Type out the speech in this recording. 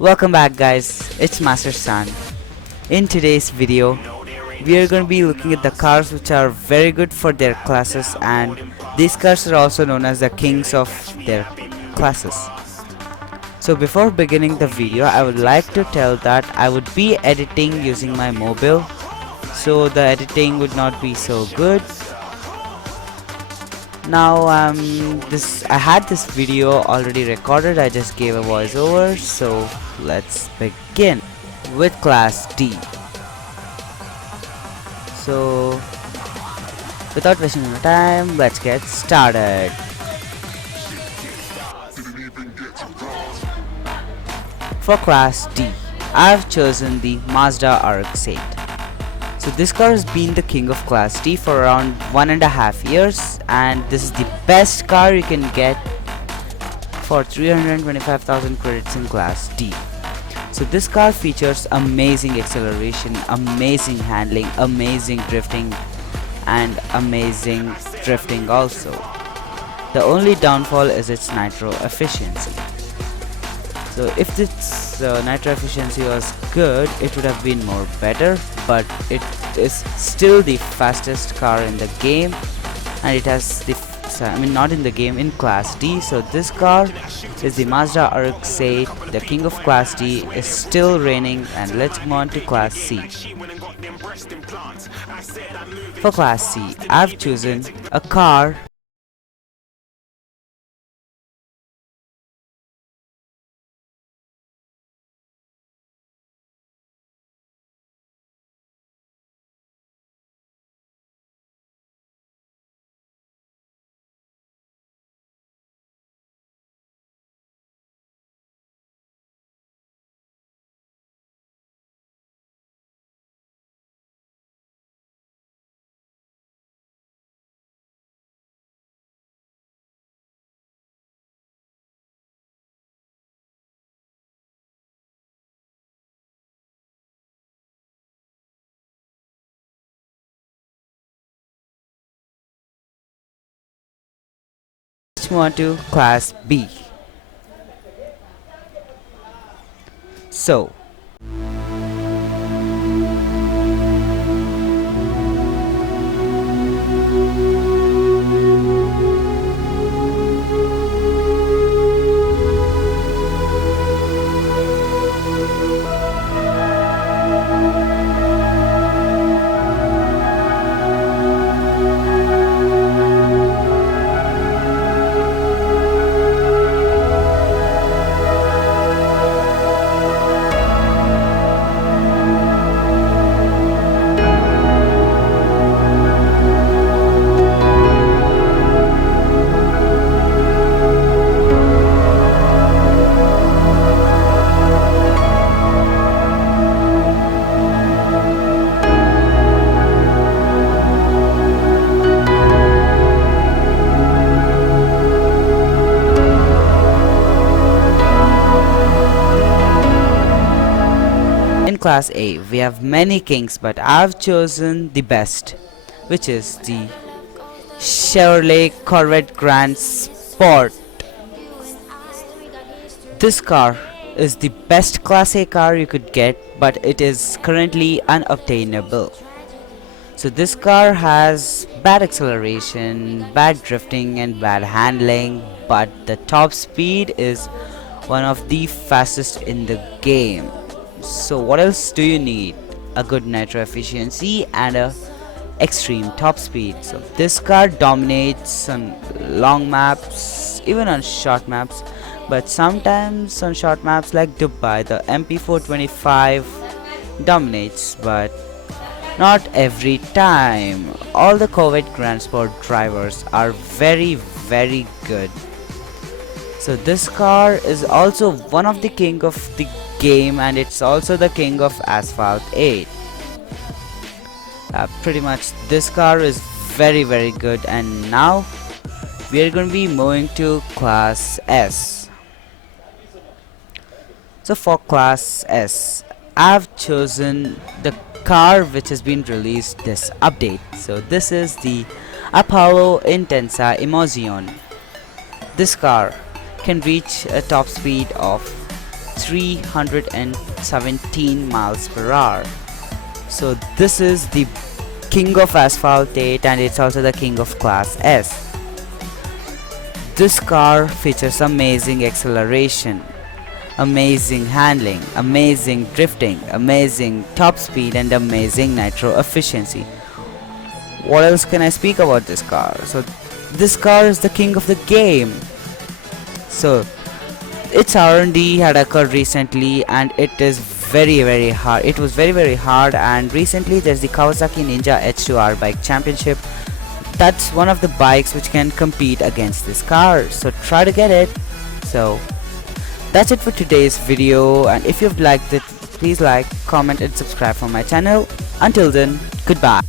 Welcome back guys, it's Master San. In today's video, we are going to be looking at the cars which are very good for their classes, and these cars are also known as the kings of their classes. So before beginning the video, I would like to tell that I would be editing using my mobile, so the editing would not be so good. Now I had this video already recorded, I just gave a voiceover, so let's begin with class D. So without wasting any time, let's get started. For class D, I've chosen the Mazda RX-8. So this car has been the king of class D for around 1.5 years, and this is the best car you can get for 325,000 credits in class D. So this car features amazing acceleration, amazing handling, amazing drifting, and amazing drifting also. The only downfall is its nitro efficiency. So if this nitro efficiency was good, it would have been more better, but it is still the fastest car in the game, and it has the not in the game, in class D. So this car is the Mazda RX-8, the king of class D, is still reigning, and let's move on to class C. For class C, I've chosen a car let's move on to class B. So in class A, we have many kings, but I've chosen the best, which is the Chevrolet Corvette Grand Sport. This car is the best class A car you could get, but it is currently unobtainable. So this car has bad acceleration, bad drifting, and bad handling, but the top speed is one of the fastest in the game. So what else do you need? A good nitro efficiency and a extreme top speed. So this car dominates on long maps, even on short maps, but sometimes on short maps like Dubai, the MP425 dominates, but not every time. All the Corvette Grand Sport drivers are very good. So this car is also one of the king of the game, and it's also the king of Asphalt 8. Pretty much this car is very good, and now we are going to be moving to class S. So for class S, I've chosen the car which has been released this update. So this is the Apollo Intensa Emozione. This car can reach a top speed of 317 miles per hour. So this is the king of Asphalt 8 and it's also the king of Class S. This car features amazing acceleration, amazing handling, amazing drifting, amazing top speed and amazing nitro efficiency. What else can I speak about this car? So this car is the king of the game. So its R&D had occurred recently and it is very hard. It was very hard, and recently there's the Kawasaki Ninja H2R bike championship. That's one of the bikes which can compete against this car, so try to get it. So that's it for today's video, and if you've liked it, please like, comment and subscribe for my channel. Until then, goodbye.